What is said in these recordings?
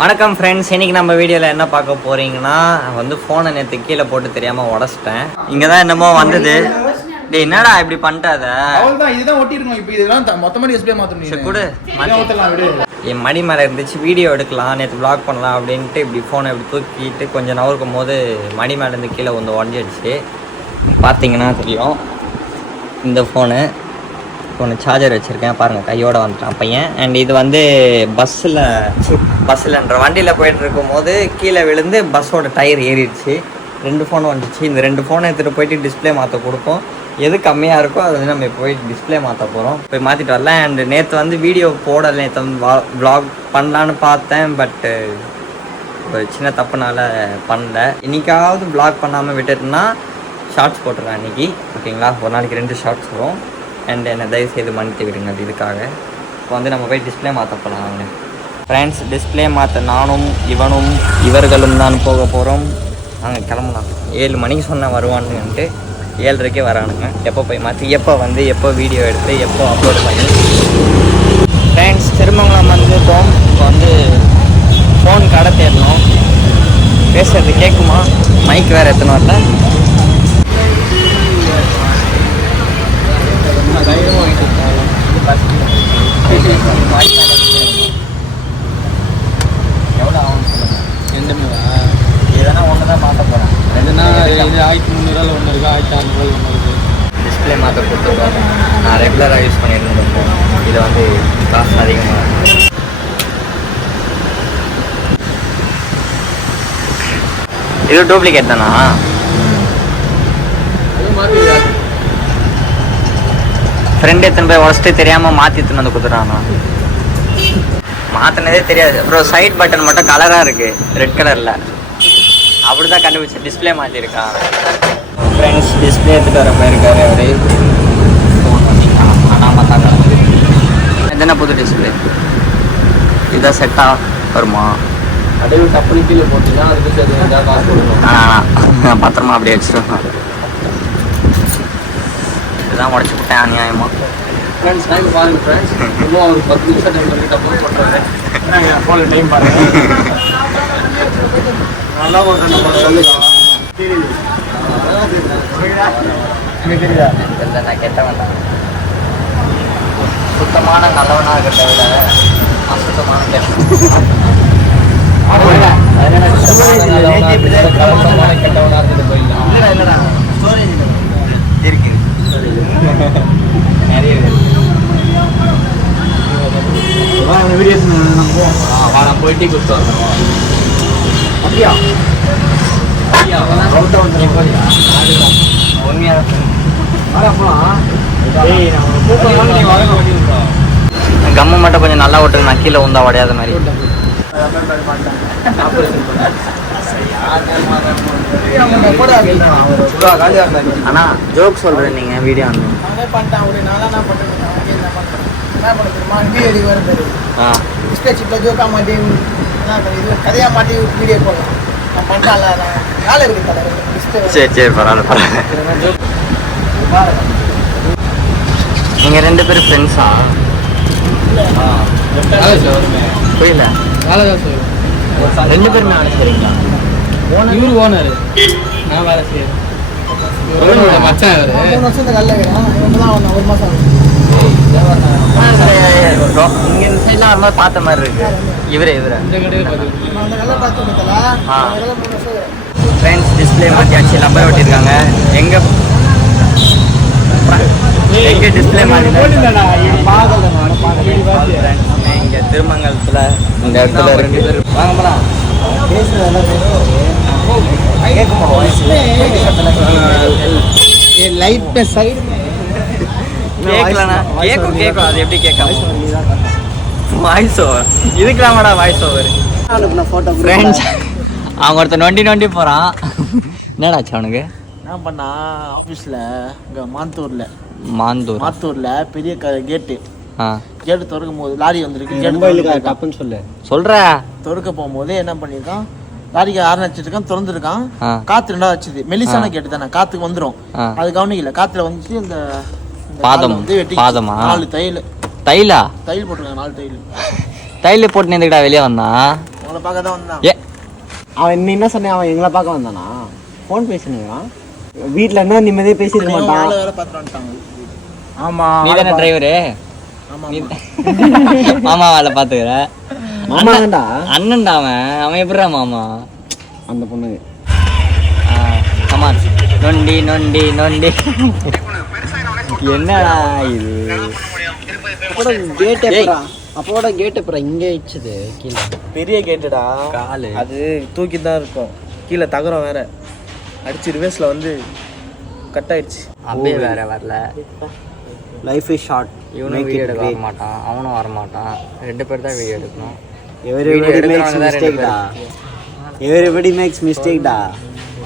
வணக்கம் ஃப்ரெண்ட்ஸ், இன்னைக்கு நம்ம வீடியோவில் என்ன பார்க்க போறீங்கன்னா ஃபோனை நேற்று கீழே போட்டு தெரியாமல் உடச்சிட்டேன். இங்கே தான் என்னமோ வந்தது. டேய் என்னடா இப்படி பண்ணிட்டாத? அவ்வளவுதான், இதுதான் ஒட்டி இருக்கணும். இப்போ இதெல்லாம் மொத்தமா டிஸ்ப்ளே மாத்தணும். சரி கொடு. என் மடி மேலே இருந்துச்சு, வீடியோ எடுக்கலாம், நேற்று வ்ளாக் பண்ணலாம் அப்படின்ட்டு இப்படி ஃபோனை இப்படி தூக்கிட்டு கொஞ்சம் நவருக்கும் போது மடி மேலேருந்து கீழே வந்து உடஞ்சிடுச்சு. பார்த்தீங்கன்னா தெரியும். இந்த ஃபோனு சார்ஜர் வச்சுருக்கேன் பாருங்கள், கையோடு வந்துட்டான் பையன். அண்ட் இது பஸ்ஸில்ன்ற வண்டியில் போயிட்டு இருக்கும் போது கீழே விழுந்து பஸ்ஸோட டயர் ஏறிடுச்சு. 2 ஃபோன் வந்துச்சு. இந்த 2 ஃபோனை எடுத்துகிட்டு போயிட்டு டிஸ்பிளே மாற்ற கொடுப்போம். எது கம்மியாக இருக்கோ அது வந்து நம்ம போயிட்டு டிஸ்பிளே மாற்ற போகிறோம். போய் மாற்றிட்டு வரலாம். அண்ட் நேற்று வீடியோ போடலை, நேற்று வ்ளாக் பண்ணலான்னு பார்த்தேன். பட்டு ஒரு சின்ன தப்புனால பண்ணல. இன்றைக்காவது வ்ளாக் பண்ணாமல் விட்டுட்டுனா ஷார்ட்ஸ் போட்டுறேன் அன்றைக்கி. ஓகேங்களா, ஒரு நாளைக்கு 2 ஷார்ட்ஸ் வரும். அண்ட் என்னை தயவுசெய்து மன்னித்து விடுங்க இதுக்காக. இப்போ நம்ம போய் டிஸ்பிளே மாற்ற போகலாம். அவங்க ஃப்ரெண்ட்ஸ், டிஸ்பிளே மாற்ற நானும் இவர்களும் தான் போக போகிறோம். நாங்கள் கிளம்பலாம். 7 மணிக்கு சொன்ன வருவானுன்ட்டு 7:30 வரானுங்க. எப்போ போய் மாற்றி எப்போ வீடியோ எடுத்து எப்போ அப்லோட் பண்ணி. ஃப்ரெண்ட்ஸ், திருமங்கலம் வந்துட்டோம். இப்போ ஃபோன் கடை தேடணும். பேசுறது கேட்குமா? மைக் வேறு எத்தனை வரல. எவ்வளோ ஆகும் சொல்லுங்கள்? 2 எதனா ஒன்று தான் மாற்ற போகிறேன். 1300 ஒன்று இருக்குது, 1600 ஒன்று இருக்குது. டிஸ்பிளே மாற்ற கொடுத்துருக்காங்க. நான் ரெகுலராக யூஸ் பண்ணிட்டு இருந்தேன். இது காசு அதிகமாக இருக்குது. இது டூப்ளிகேட் தானா? ஃப்ரெண்ட் எத்தனை போய் உடச்சிட்டு தெரியாமல் மாற்றி எடுத்துன்னு கொடுத்துட்டானா? மாற்றினதே தெரியாது ப்ரோ. சைட் பட்டன் மட்டும் கலராக இருக்குது, ரெட் கலரில். அப்படி தான் கண்டுபிடிச்சேன். டிஸ்பிளே மாற்றிருக்கான். ஃப்ரெண்ட்ஸ், டிஸ்பிளே எடுத்துகிட்டு வர மாதிரி இருக்காரு அவரு. ஆனால் தான் கிடக்குது. எத்தனை புது டிஸ்பிளே இதான் செட்டாக வருமா? அப்படியே தப்பு கீழே போட்டீங்கன்னா அதுக்கு காசு கொடுக்கணும். பத்திரமா அப்படியே வச்சுருவேன். இதுதான் உடச்சி விட்டேன் அநியாயமாக. ஃப்ரெண்ட்ஸ், டைம் பாருங்கள் ஃப்ரெண்ட்ஸ். இன்னும் ஒரு 10 நிமிஷம் டைம் பண்ணிட்டு அப்புறம் பண்ணுறாங்க. ஃபோனில் டைம் பாருங்கள். நல்லா ஒரு 2 சொல்லுங்க. தெரியுதா? இல்லை, நான் கெட்டவன் தான். சுத்தமான நல்லவனாக இருக்கிறத விட அசுத்தமான கெட்டவனாக கெட்டவனாக போயிடலாம். இருக்கு நிறைய வீடியோஸ் நான் போயிட்டு கொடுத்தோம். அப்படியா? உண்மையாக கம்மு மட்டும் கொஞ்சம் நல்லா ஓட்டுங்க. நான் கீழே உந்தா உடையாத மாதிரி. அண்ணா ஜோக் சொல்கிறேன், நீங்கள் வீடியோ சரி சரி பரவாயில்ல. நீங்கள் 2 பேரும் ஃப்ரெண்ட்ஸா? புரியல. 2 பேருமே வேலை செய்கிறீங்களா? இவரு ஓனர், நான் வேலை செய்யறேன். மச்சான் இங்கே இந்த சைட்லாம் வரும்போது பார்த்த மாதிரி இருக்கு. இவரே ஃப்ரெண்ட்ஸ், டிஸ்பிளே மாற்றியாச்சு. நம்பர் ஒட்டியிருக்காங்க. எங்கே டிஸ்பிளே மாற்றி இங்கே திருமங்கலத்தில் இந்த இடத்துல 2 பேர் வாங்க போகலாம். கேட்கும். அது எப்படி கேட்காம வாய்ஸ் ஓவர்? இதுக்கெல்லாமடா வாய்ஸ் ஓவர்? ஃப்ரெண்ட்ஸ், அவங்க ஒருத்தர் நொண்டி போகிறான். என்னடாச்சு அவனுக்கு? என்ன பண்ணா, ஆஃபீஸில் இங்கே மாத்தூரில் பெரிய கேட்டு திறக்கும் போது லாரி வந்துருக்கு. சொல்ற திறக்க போகும்போது என்ன பண்ணியிருக்கான், லாரிக்கு ஆரன் வச்சிருக்கான், திறந்துருக்கான். காற்று 2 வச்சுது. மெலிசான கேட்டு தானே, காற்றுக்கு வந்துடும். அது கவனிக்கல. காற்றுல வந்துச்சு. இந்த பாதம் வெட்டி 4 தையல் தைலா தையல் போட்டிருக்காங்க. 4 தையல் தையல் போட்டு நின்றுக்கிட்டா வெளியே வந்தான். உங்களை பார்க்க தான் வந்தான். ஏ அவன் என்ன சொன்னேன், அவன் எங்களை பார்க்க வந்தானா? ஃபோன் பேசினுங்கிறான். வீட்டில் இருந்தா நிம்மதியாக பேசியிருக்க மாட்டான். வேலை பார்த்துட்டு வந்துட்டாங்க. ஆமா, நீ தானே டிரைவரு? ஆமா மாமா வேலை பார்த்துக்கிற மாமா தான்டா. அண்ணன்டா அவன் எப்படிடா மாமா? அந்த பொண்ணு கமான் நொண்டி நொண்டி நொண்டி. என்னடா இது? அப்போட கேட் எப்படா? அப்போட கேட் எப்படா இங்கே வச்சது? கீழே பெரிய கேட்டுடா. காலு அது தூக்கி தான் இருக்கும். கீழே தகரம் வேற அடிச்சு ரிவர்ஸ்ல வந்து கட் ஆயிடுச்சு. அப்படியே வேற வரல. Life is short. இவனும் வீடியோ எடுக்க வர மாட்டான், அவனும் வர மாட்டான். 2 பேர் தான் வீடியோ எடுக்கணும். எவரிபடி மேக்ஸ் மிஸ்டேக் டா. எவரிபடி மேக்ஸ் மிஸ்டேக் டா.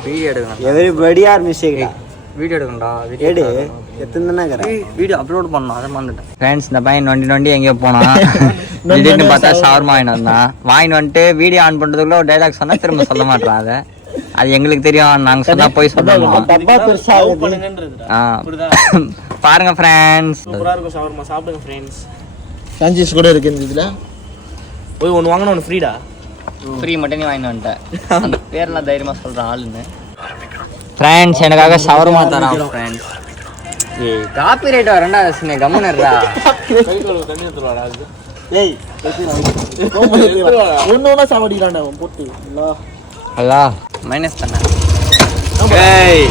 வீடியோ எடுக்கணும். எவரிபடி ஆர் மிஸ்டேக் டா. வீடியோ எடுக்கணும்டா. ஏடு எத்தனை தானே இருக்கிறேன். வீடியோ அப்லோட் பண்ணணும், அதை மறந்துட்டேன். ஃப்ரெண்ட்ஸ், இந்த பையன் நொண்டி நொண்டி எங்கேயோ போனான். திடீர்னு பார்த்தா ஷவர்மா வாங்கிட்டு வந்தான். வாங்கிட்டு வந்துட்டு வீடியோ ஆன் பண்ணுறதுக்குள்ள ஒரு டைலாக் சொன்னா திரும்ப சொல்ல மாட்டான். அது எங்களுக்கு தெரியும், நாங்கள் சொன்னா போய் சொல்லணும். டப்பா பெருசா பாருங்க ஃப்ரெண்ட்ஸ், சூப்பரா இருக்கும் ஷவர்மா. சாப்பிடுங்க ஃப்ரெண்ட்ஸ். சான்சஸ் கூட இருக்கு இந்த இதுல. போய் ஒன்று வாங்கினா ஒன்று ஃப்ரீடா. ஃப்ரீ மட்டும் நீ வாங்கிட்டு வந்துட்டேன். அந்த பேர்லாம் தைரியமாக சொல்கிறேன் ஆளுன்னு. ஃப்ரெண்ட்ஸ், எனக்காக ஷவர்மா தரான் ஃப்ரெண்ட்ஸ். ஏய், காப்பி ரைட் வரேன்டா சின்ன கம்முனர்டா. தண்ணி ஊற்றுவாடா அது. ஏய் ஒன்று ஒன்றா சாப்பிடிக்கிறான்டா அவன் போட்டு. அல்லா மைனஸ் பண்ண. ஏய்,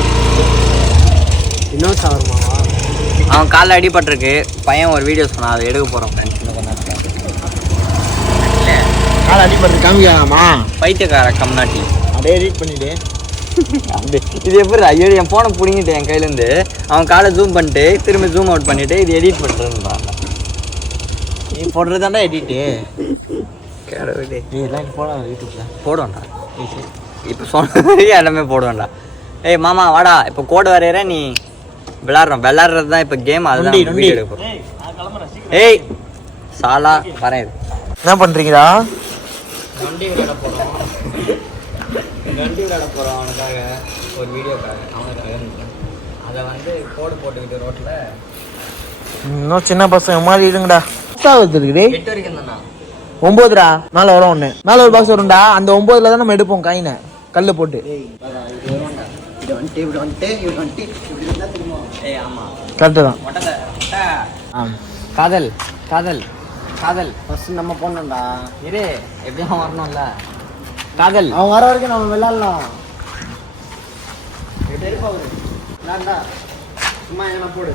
இன்னொரு ஷவர்மாவா? அவன் காலில் அடிபட்டிருக்கு. பையன் ஒரு வீடியோ சொன்னான், அதை எடுக்க போகிறோம் ஃப்ரெண்ட்ஸ். கால் அடிப்படுறது காமிக்காமா? பைத்தியக்கார கம்நாட்டி. அப்படியே எடிட் பண்ணிட்டு இது எப்படி? ஐயோ, என் ஃபோனை பிடிங்கிட்டு என் கையிலேருந்து அவன் காலை ஜூம் பண்ணிட்டு திரும்பி ஜூம் அவுட் பண்ணிட்டு இது எடிட் பண்ணுறேன்றான். நீ போடுறது தானே எடிட்டு. கடவுளே, நீ எல்லாம் போடலாம் யூடியூப்ல. போடுவேன்டா. இப்போ சொன்ன எல்லாமே போடுவேன்டா. ஏய் மாமா வாடா, இப்போ கோடு வரையற, நீ விளாட்றது தான் இப்போ கேம். அதுதான் வீடியோ எடுக்க போகிறோம். ஏய் சாலா வரேன். என்ன பண்றீங்கடா? வண்டி விளையாட போகிறோம். வண்டி விளையாட போகிறோம். அவனுக்காக ஒரு வீடியோக்காக, அவனுக்காக அதை வந்து கோடு போட்டுக்கிட்டு ரோட்டில். இன்னும் சின்ன பசங்க மாதிரி இருங்கடா. இருக்குது 8 வரைக்கும் தானா? 9டா. மேலே வரும் ஒன்று. மேலே ஒரு பாக்ஸ் வரும்டா. அந்த 9ல தான் நம்ம எடுப்போம் காயினை கல்ல போட்டு. கரெக்டு தான். காதல் காதல் காதல் ஃபர்ஸ்ட் நம்ம போனோம்டா. இரு, எப்படியும் வரணும்ல. காதல் அவன் வர வரைக்கும் நம்ம விளையாடலாம். சும்மா என்ன போடு.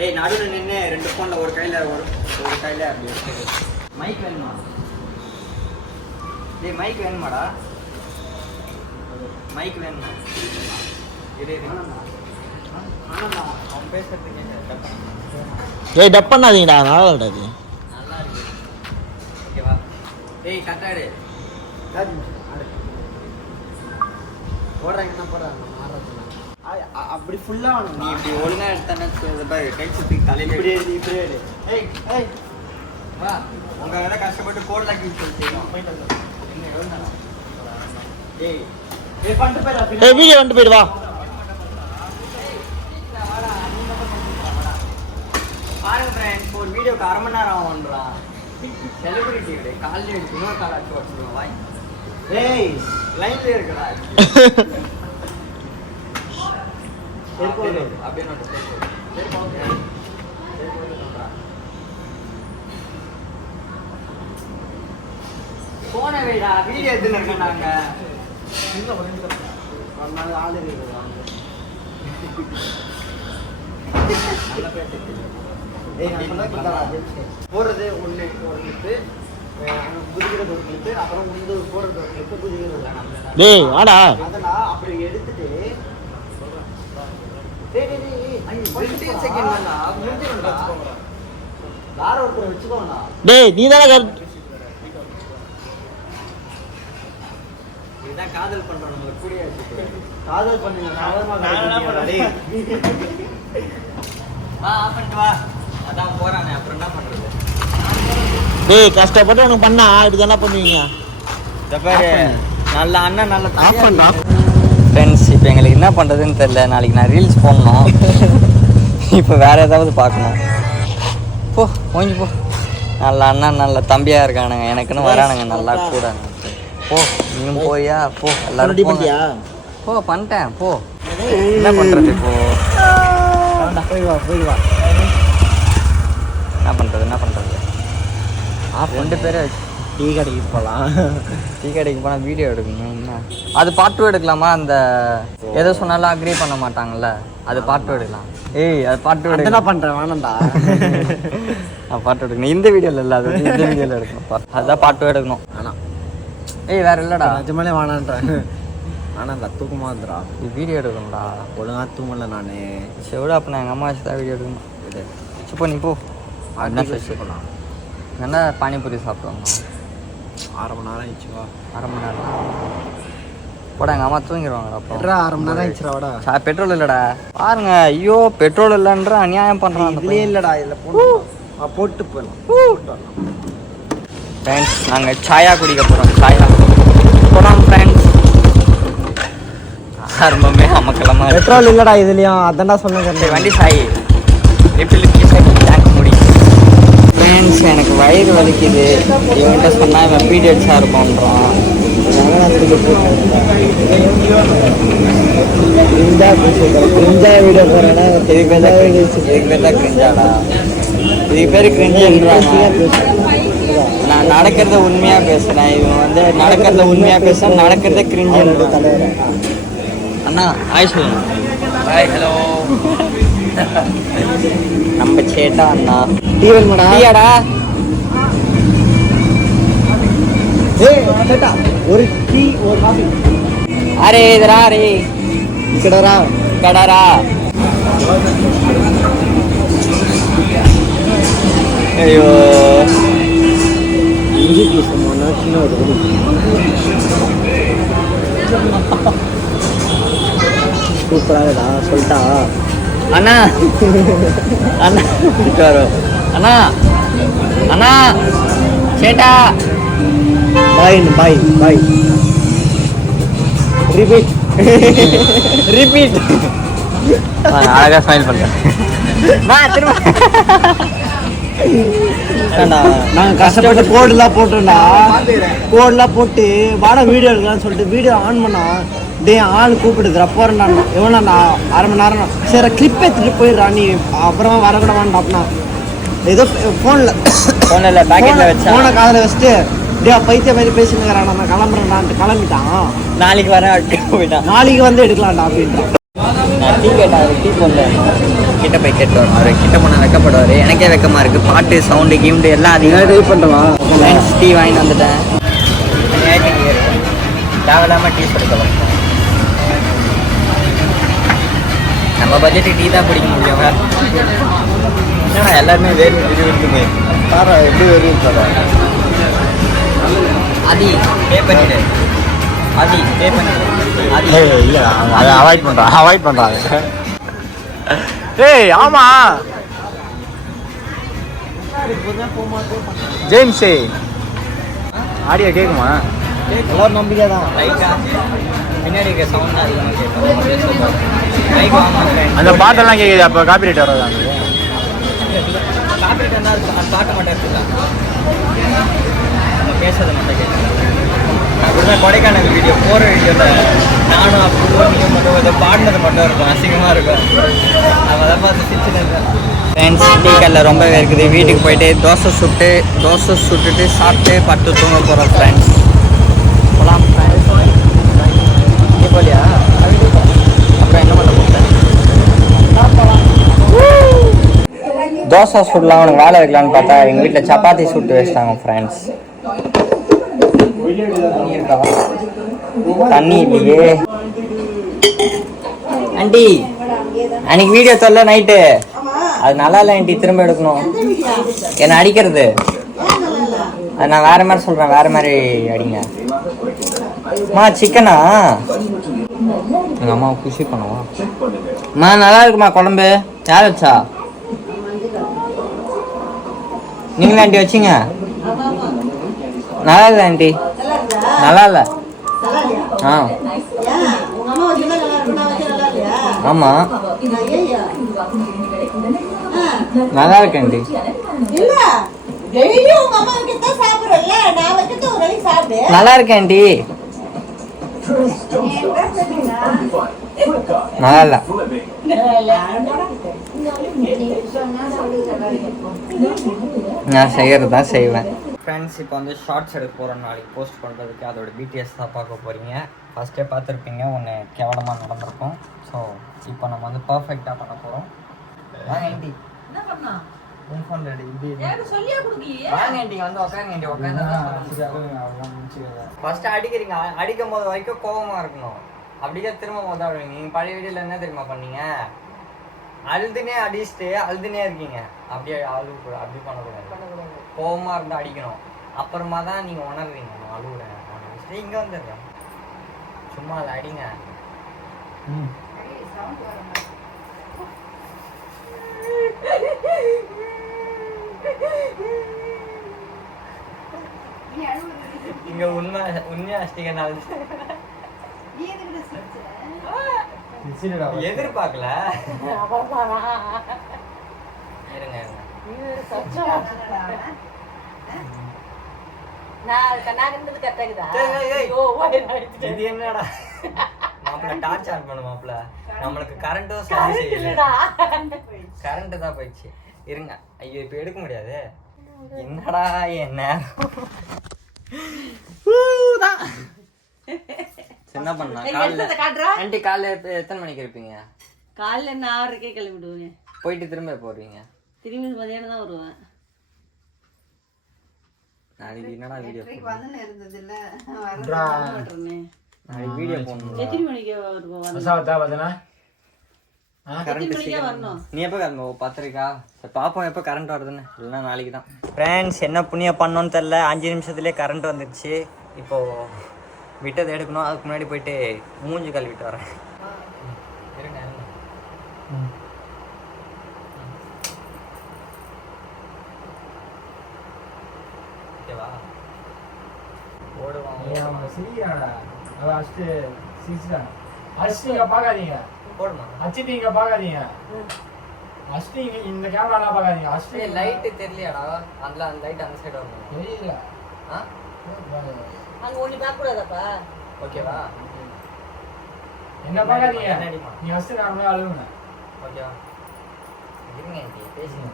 ஏய், நடுவில் நின்று 2 ஃபோனில் ஒரு கையில் ஒரு கையில் அப்படி மைக் வேணுமா? டேய், மைக் வேணுமாடா? மைக் வேணுமா? இரு அவன் பேசுறதுக்கு ஏய் டப் பண்ணாதீங்கடா. நல்லா இருக்காது. நல்லா இருக்கு. ஓகேவா? டேய் கட்டாடு போடுறாங்க போடுறாங்க. அப்படி ஃபுல்லா நீ இப்படி ஒழுங்கா எடுத்தானே டெக்ஸ்ட்டுக்கு தலையில இப்படி எழுதி இப்படி எழுதி. ஏய் ஏய் வா, உங்க வேலை கஷ்டப்பட்டு கோட் லாக்கி சொல்லிட்டோம். என்ன எவ்வளோ? ஏய் ஏய் பண்ணிட்டு போயிடா. ஏய் வீடியோ வந்துட்டு போயிடு வா. பாருங்க ஃப்ரெண்ட்ஸ், ஒரு வீடியோக்கு 1/2 மணி நேரம் ஆகும்ன்றான். செலிபிரிட்டி கிடையாது. காலையில் எடுத்து இன்னொரு கால் அடிச்சு வச்சுருவோம். வாய் ஏய் லைன்ல இருக்கடா. அப்படியே நோட்டு போன வைடா, வீடியோ எடுத்துன்னு இருக்கோம் நாங்க. ஆள் இருக்குது. போடுறது ஒன்று ஒரு கிளிப்பு, குதிக்கிறது ஒரு கிளிப்பு, அப்புறம் வந்து போடுறது ஒரு கிளிப்பு, குதிக்கிறது. டேய் வாடா. அதெல்லாம் அப்படி எடுத்துட்டு வேற ஒருத்தரை வச்சுக்கோங்கண்ணா. டேய் நீ தானே கரெக்ட். இதுதான் காதல் பண்றோம். நம்மளுக்கு கூடிய காதல் பண்ணுங்க. வா ஆஃப் பண்ணிட்டு வா. அதான் போறானே, அப்புறம் என்ன பண்றது? டேய் கஷ்டப்பட்டு உனக்கு பண்ணா இப்படி தானே பண்ணுவீங்க. பாரு, நல்ல அண்ணன் நல்ல ஆஃப் பண்ணா. ஃப்ரெண்ட்ஸ், இப்போ எங்களுக்கு என்ன பண்ணுறதுன்னு தெரில. நாளைக்கு நான் ரீல்ஸ் போடணும். இப்போ வேறு ஏதாவது பார்க்கணும். போ ஓஞ்சி போ. நல்ல அண்ணா நல்ல தம்பியா இருக்கானுங்க எனக்குன்னு வரானுங்க நல்லா கூட போ நீயும் போறியா போ எல்லாரும் போங்க. போ பண்ணிட்டேன் போ என்ன பண்றது இப்போ போய் வா என்ன பண்றது 2 பேரை வச்சு டீ கடைக்கு போகலாம். டீ கடைக்கு போனால் வீடியோ எடுக்கணும் என்ன அது பார்ட் 2 எடுக்கலாமா அந்த எதை சொன்னாலும் அக்ரி பண்ண மாட்டாங்கல்ல அது பார்ட் 2 எடுக்கலாம் ஏய் அது பார்ட் 2 எடுக்க என்ன பண்ணுறேன் வேணாம்டா. நான் பார்ட் 2 எடுக்கணும் இந்த வீடியோவில் இல்லை அது இந்த வீடியோவில் எடுக்கணும் அதுதான் பார்ட் 2 எடுக்கணும் வேணாம் ஏய் வேற இல்லைடா நிஜமாலே வேணான்றேன். வேணாம்டா தூக்கமாக வந்துடா. வீடியோ எடுக்கணும்டா ஒழுங்காக தூங்கல நான். செவிடா அப்போ நான் எங்கள் அம்மா வச்சு தான் வீடியோ எடுக்கணும் இப்போ நீ போ என்ன ஃப்ரெஷ் போகலாம். நல்லா பானிபூரி சாப்பிடுவாங்க 1/2 மணி நேரம் ஆயிடுச்சுவா. 1/2 மணி நேரம் போடா எங்கள் அம்மா தூங்கிடுவாங்கடா அப்போ 1/2 மணி நேரம் ஆயிடுச்சுடாடா. பெட்ரோல் இல்லைடா பாருங்க ஐயோ பெட்ரோல் இல்லைன்ற அநியாயம் பண்ணுறான் இதுலேயே இல்லைடா இதில் போட்டு போயிடலாம். ஃப்ரெண்ட்ஸ் நாங்கள் சாயா குடிக்க போகிறோம் சாயா போகலாம் ஃப்ரெண்ட்ஸ் ஆரம்பமே அமக்கலமாக பெட்ரோல் இல்லைடா இதுலேயும் அதான்டா சொன்னேன். வண்டி சாய் லிஃப்ட் டேங்க் முடி ஃப்ரெண்ட்ஸ் எனக்கு வயிறு வலிக்குது இவன்கிட்ட சொன்னால் இவன் பீரியட்ஸாக இருப்பான்றான் வீடியோ போகிறேன்னா இதுக்கு பேர் தான் கிரிஞ்சாடா இதுக்கு பேர் கிரிஞ்சுன்றாங்க நான் நடக்கிறத உண்மையாக பேசுகிறேன் இவன் வந்து நடக்கிறத உண்மையாக பேசுகிறேன் நடக்கிறத கிரிஞ்சுன்னு அண்ணா ஹாய் சொல்லுங்க ஹாய் ஹலோ நம்ம சேட்டா அண்ணா டீயாடா ஒரு டீ ஒரு காஃபி அரே இதரா அரே இக்கடரா கடரா ஐயோ இஞ்சி பீசமான சின்ன ஒரு சூப்பராகடா சொல்லிட்டா அண்ணா அண்ணா அண்ணா அண்ணா சேட்டா பாய் ரிப்பீட் ரிப்பீட் அழகா ஸ்மைல் பண்றேன் நாங்கள் கஷ்டப்பட்டு கோடெலாம் போட்டோம்டா கோடெலாம் போட்டு வாடா வீடியோ எடுக்கலாம்னு சொல்லிட்டு வீடியோ ஆன் பண்ணா டே ஆள் கூப்பிடுதுடா போகிறேன்டா எவ்வளோ நான் 1/2 மணி நேரம் சரி கிளிப் எடுத்துகிட்டு போயிடுறா நீ அப்புறமா வரக்கூட வேண்டாம்னா ஏதோ ஃபோனில் பேக்கெட்டில் வச்சு ஃபோனை காதில் வச்சுட்டு டே பைத்திய மாதிரி பேசினுங்கிறான் நான் கிளம்புறேன்டான்ட்டு கிளம்பிட்டான். நாளைக்கு வரேன் போயிட்டான் நாளைக்கு வந்து எடுக்கலாம்டா அப்படின்ட்டான். நான் டீ கேட்டேன் அவர் டீ போடல கிட்ட போய் கேட்டுவார் அவர் கிட்ட போனால் வைக்கப்படுவார் எனக்கே வெக்கமாக இருக்குது பாட்டு சவுண்டு கீண்டு எல்லாம் அதிகம் ட்ரை பண்ணுறவா டீ வாங்கிட்டு வந்துட்டேன் தேவையில்லாமல் டீ கொடுக்கலாம் நம்ம பட்ஜெட்டு டீ தான் பிடிக்க முடியும் என்னடா எல்லாருமே வேறு இருக்குமே சாரா எப்படி வருது சாரா அதி பே பண்ணிடு அதி பே பண்ணிடு அதி இல்லை அதை அவாய்ட் பண்ணுறாங்க ஏய் ஆமா ஜேம்ஸே ஆடியோ கேட்குமா எல்லாரும் நம்பிக்கை தான் லைட்டாக பின்னாடி இருக்க சவுண்ட் அதிகமாக கேட்கும் மைக் வாங்க அந்த பாட்டெல்லாம் கேட்குது அப்போ காப்பி ரைட் வராது காப்பீட்டு வந்தால் அது பாட்டை மட்டும் எடுத்துக்கலாம் நம்ம பேசுறதை மட்டும் கேட்கலாம் அப்படிதான் கொடைக்கானல் வீடியோ போகிற வீடியோவில் நானும் அப்போ நீங்கள் மட்டும் இதை பாடினது மட்டும் இருக்கும் அசிங்கமாக இருக்கும் நம்ம அதை பார்த்து சிரிச்சுன்னு ஃப்ரெண்ட்ஸ் டீ கல்லில் ரொம்ப இருக்குது வீட்டுக்கு போயிட்டு தோசை சுட்டுட்டு சாப்பிட்டு பட்டு தூங்க போகிறோம் ஃப்ரெண்ட்ஸ் போகலாம் ஃப்ரெண்ட்ஸ் நீ போலியா அப்புறம் என்ன பண்ண போகிறேன் தோசை சுடலாம் அவனுக்கு வேலை வைக்கலான்னு பார்த்தா எங்கள் வீட்டில் சப்பாத்தி சுட்டு வச்சிட்டாங்க ஃப்ரெண்ட்ஸ் தண்ணி இல்லையே ஆண்டி அன்னைக்கு வீடியோ சொல்ல நைட்டு அது நல்லா இல்லை ஆண்டி திரும்ப எடுக்கணும் என்னை அடிக்கிறது அது நான் வேற மாதிரி சொல்கிறேன் வேற மாதிரி அடிங்க சிக்கனா எங்கள் அம்மாவை குஷி பண்ணுவா நல்லா இருக்குமா குழம்பு யார் வச்சா நீங்களே ஆண்டி வச்சிங்க நல்லா இல்லை ஆண்டி நல்லா இல்லை ஆமாம் நல்லா இருக்கு ஆண்டி டெய்லி உங்க அம்மா கிட்ட சாப்பிடுறல நான் வச்சிட்டு ஒரு நாளைக்கு சாப்பிடு நல்லா இருக்கேன் ஆண்டி நல்லா நான் செய்கிறது தான் செய்வேன் ஃப்ரெண்ட்ஸ். இப்போ வந்து ஷார்ட்ஸ் எடுக்க போகிறோம் நாளைக்கு போஸ்ட் பண்ணுறதுக்கு. அதோட பிடிஎஸ் தான் பார்க்க போகிறீங்க. ஃபஸ்ட்டே பார்த்துருப்பீங்க ஒன்று கேவலமாக நடந்திருக்கும். ஸோ இப்போ நம்ம வந்து பர்ஃபெக்டாக பண்ண போகிறோம். வாங்க ஆண்டி. என்ன பண்ணா உன் ஃபோன் ரெடி இது எனக்கு சொல்லியே கொடுக்கலையே வாங்க ஆண்டி வந்து உட்காருங்க ஆண்டி உட்காந்து ஃபர்ஸ்ட் அடிக்கிறீங்க. அடிக்கும் போது வரைக்கும் கோபமா இருக்கணும். அப்படியே திரும்ப போது அழுவீங்க. நீங்க பழைய வீடியோல என்ன தெரியுமா பண்ணீங்க? அழுதுனே அடிச்சுட்டு அழுதுனே இருக்கீங்க. அப்படியே அழுகு அப்படி பண்ணக்கூடாது. கோபமா இருந்தா அடிக்கணும். அப்புறமா தான் நீங்க உணர்வீங்க நான் அழுகுறேன். இங்க வந்துடுங்க. சும்மா அதை அடிங்க. இங்க உண்மையா அஷ்டிகனால எதிர்பார்க்கல. இருங்க இது என்னடா மாப்பிள்ள டார்ச் ஆன் பண்ணு மாப்பிள்ள. நம்மளுக்கு கரண்ட்டும் சரி செய்யல. கரண்ட் தான் போயிடுச்சு. இருங்க. ஐயோ இப்ப எடுக்க முடியாது. என்னடா என்ன என்ன பண்ணா காலைல ஆண்டி காலைல எத்தனை மணிக்கு இருப்பீங்க? காலைல நான் 6:30 கிளம்பிடுவேன். போயிட்டு திரும்ப போறீங்க? திரும்பி மதியானம் தான் வருவேன். நாளைக்கு என்னடா வீடியோ நாளைக்கு வீடியோ போடணும். எத்தனை மணிக்கு வருவோம்? நீ எப்போ கிளம்ப 10:30? பாப்போம் எப்போ கரண்ட் வருதுன்னு. இல்லைன்னா நாளைக்கு தான். ஃப்ரெண்ட்ஸ் என்ன புண்ணியம் பண்ணோன்னு தெரில. 5 நிமிஷத்துலேயே கரண்ட் வந்துடுச்சு. இப்போது விட்டதை எடுக்கணும். அதுக்கு முன்னாடி போயிட்டு மூஞ்சி கழுவிட்டு வரேன். இருங்க ஓகேவா? பாக்காதீங்க போடுமா அச்சிட்டீங்க பாக்காதீங்க அஷ்டிங்க இந்த கேமராலாம் பாக்காதீங்க அஷ்டி லைட் தெரியலையாடா? அந்த லைட் அந்த சைடு வரணும். தெரியல அங்க ஒண்ணு பார்க்க கூடாதப்பா. ஓகேவா? என்ன பாக்காதீங்க நீ ஃபர்ஸ்ட் நார்மலா அழுவுங்க. ஓகேவா? இருங்க ஆண்டி பேசுங்க.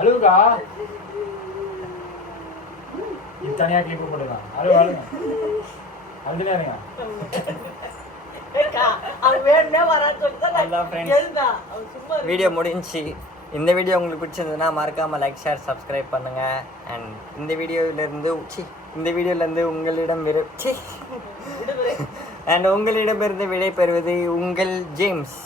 அழுவுக்கா இது தனியா கிளிப்பு போட்டுக்கலாம். அழுவுங்க அழுதுனே இருங்க. வீடியோ முடிஞ்சு. இந்த வீடியோ உங்களுக்கு பிடிச்சிருந்ததுன்னா மறக்காம லைக் ஷேர் சப்ஸ்கிரைப் பண்ணுங்க. அண்ட் இந்த வீடியோலேருந்து உங்களிடமிருந்து விடை பெறுவது உங்கள் ஜேம்ஸ்.